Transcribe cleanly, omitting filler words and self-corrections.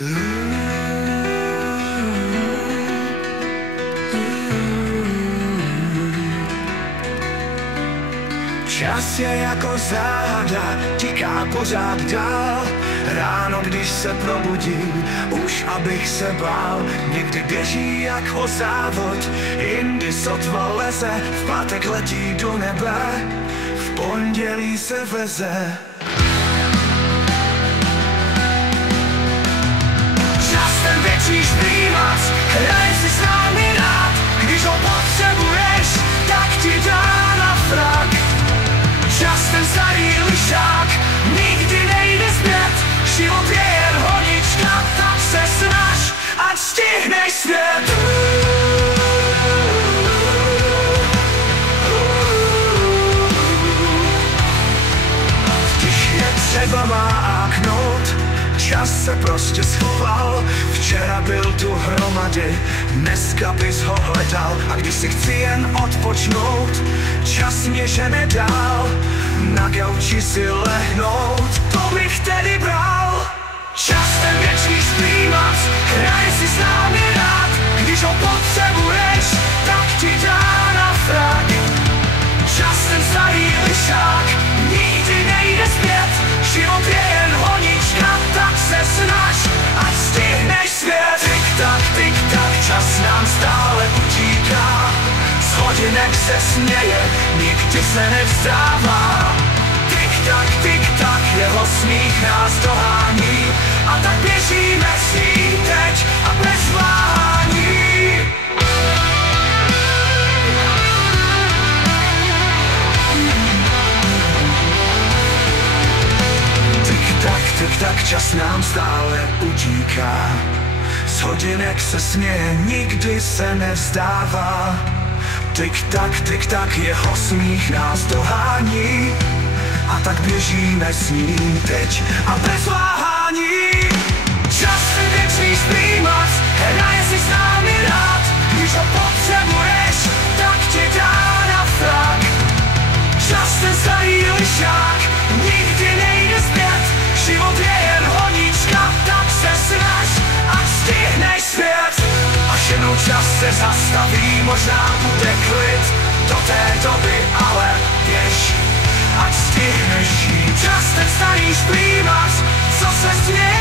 Čas je jako záhada, tiká pořád dál. Ráno, když se probudím, už abych se bál. Někdy běží jak o závod, jindy sotva leze. V pátek letí do nebe, v pondělí se veze. Čas ten věčný šprývač, hraj si s námi rád. Když ho potřebuješ, tak ti dá na frak. Čas ten starý lišák, nikdy nejde zpět. Život je jen honička, tak se snaž, ať stihneš svět. Když je třeba máknout, čas se prostě schoval. Včera byl tu hromady, dneska bys ho hledal. A když si chci jen odpočnout, čas mě žene dál. Na gauči si lehnout, to bych tedy bral. Čas ten věčný šprývač, hraj si s námi rád. Když ho potřebuješ, tak ti dá na frak. Čas ten starý lišák, nikdy nejde zpět. Život je jen honička, tak se snaž, ať stihneš svět. Tik tak, čas nám stále utíká. Z hodinek se směje, nikdy se nevzdává. Tik tak, jeho smích nás dohání. A tak běžíme s ním teď a bez váhání. Tik tak, čas nám stále utíká. Z hodinek se směje, nikdy se nevzdává. Tik tak, jeho smích nás dohání. A tak běžíme s ním teď a bez váhání. Čas ten věčný šprývač, hraje si s námi rád. Když ho potřebuješ, tak ti dá na frak. Čas ten starý lišák, nikdy nejde zpět. Život je jen honička, tak se snaž, ať stihneš svět. Až jednou čas se zastaví, možná bude klid. Do té doby ale běž, ať stihneš jít. Čas ten starý šprývač, co se směje.